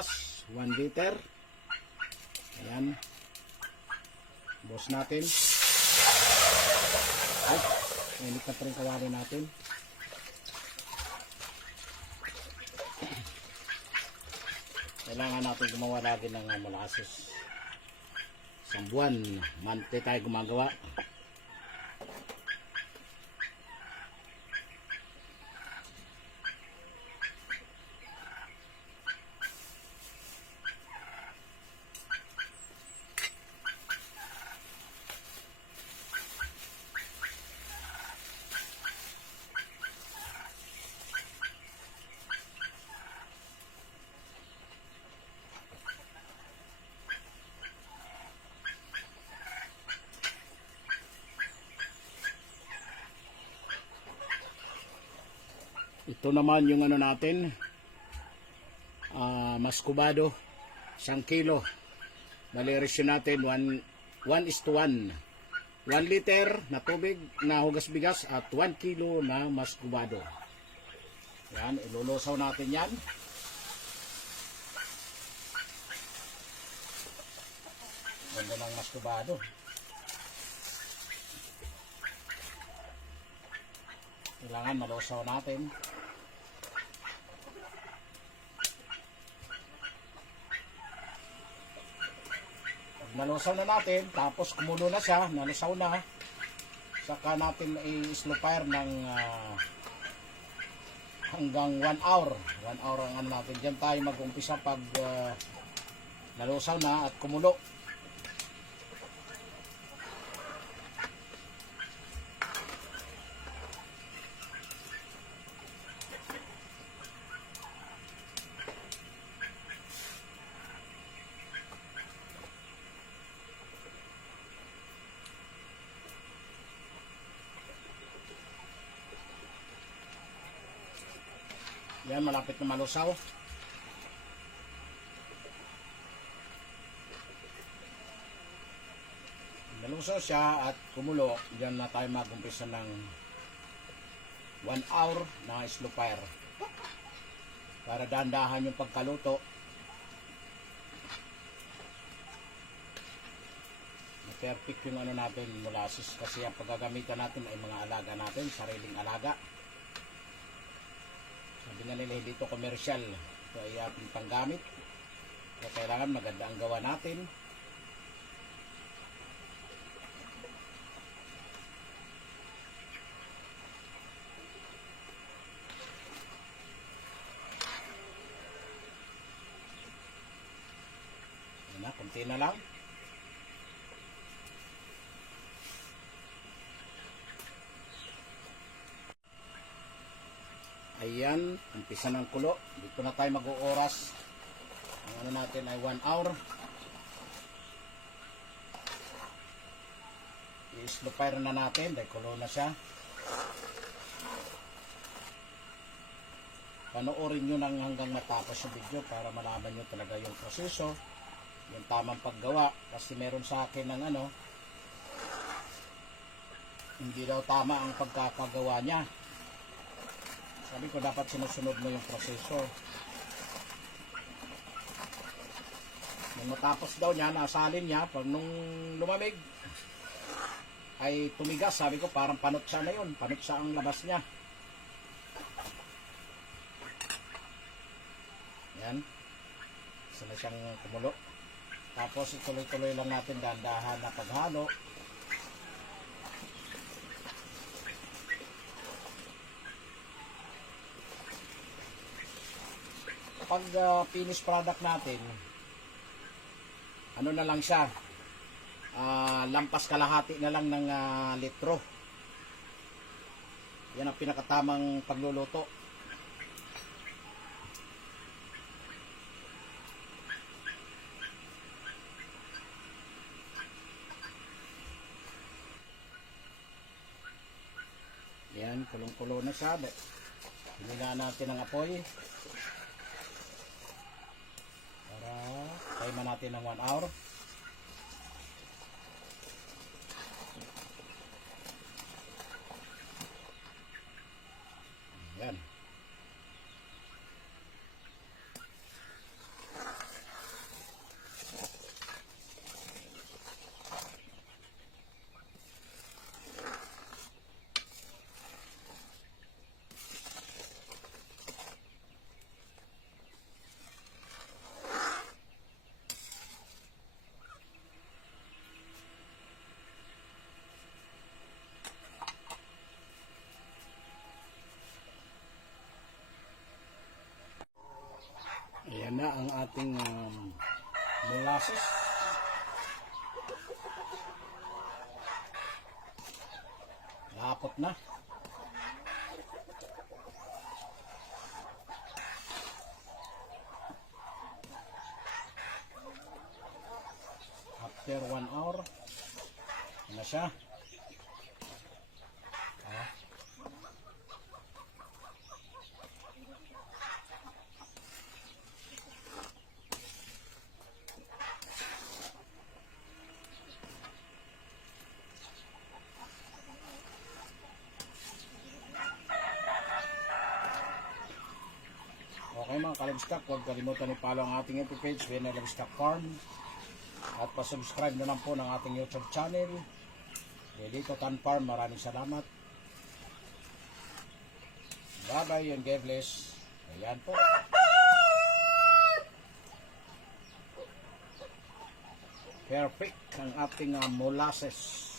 bigas, 1 liter. Ayan. Buhos natin. Ay, mainit na pa rin kawali natin. Kailangan natin gumawa lagi ng molasses. Isang buwan, monthly tayo gumagawa. Ito naman yung ano natin, maskubado, 1 kilo. Bali ratio natin 1:1. 1 liter na tubig na hugas bigas at 1 kilo na maskubado. Yan, ilulusaw natin yan. Ganda ng maskubado. Kailangan malusaw natin. Nalusaw na natin, tapos kumulo na siya, nalusaw na, saka natin i-slow fire ng hanggang 1 hour. 1 hour ang ano natin. Diyan tayo mag-umpisa pag nalusaw na at kumulo. Yan, malapit na malusaw. Nalusaw siya at kumulo. Diyan na tayo mag-umpisa ng 1 hour na slow fire. Para dahan-dahan yung pagkaluto. Perfect yung ano natin, molasses. Kasi ang paggagamitan natin ay mga alaga natin, sariling alaga. Sabi nga nila hindi ito commercial, ito ay ating panggamit. Kaya kailangan maganda ang gawa natin. Yan na, kunti na lang. Ayan, umpisa ng kulo. Dito na tayo mag-ooras. Ang ano natin ay 1 hour. I-slow fire na natin dahil kulo na siya. Panoorin nyo nang hanggang matapos yung video para malaman nyo talaga yung proseso, yung tamang paggawa. Kasi meron sa akin ng ano, hindi daw tama ang pagkakagawa niya. Sabi ko dapat sinusunod mo yung proseso. Nung matapos daw niya, nasalin niya, pag nung lumamig ay tumigas. Sabi ko parang panutsa na yun, panutsa ang labas niya. Yan, isa na siyang kumulo. Tapos ituloy-tuloy lang natin dahan-dahan na paghalo. Pag finished product natin, ano na lang siya, lampas kalahati na lang ng litro. Yan ang pinakatamang pagluluto. Yan, kulong-kulo na siya. Hinilaan natin ang apoy. Timer natin ng 1 hour. Ayan. ating molasses. Lapot na. After 1 hour, na siya. Okay mga kalabstock, huwag kalimutan i-follow ang ating YouTube page, Vienna Livestock Farm. At pa-subscribe na lang po ng ating YouTube channel, Lelito Tan Farm. Maraming salamat. Bye-bye and God bless. Ayan po. Perfect ang ating molasses.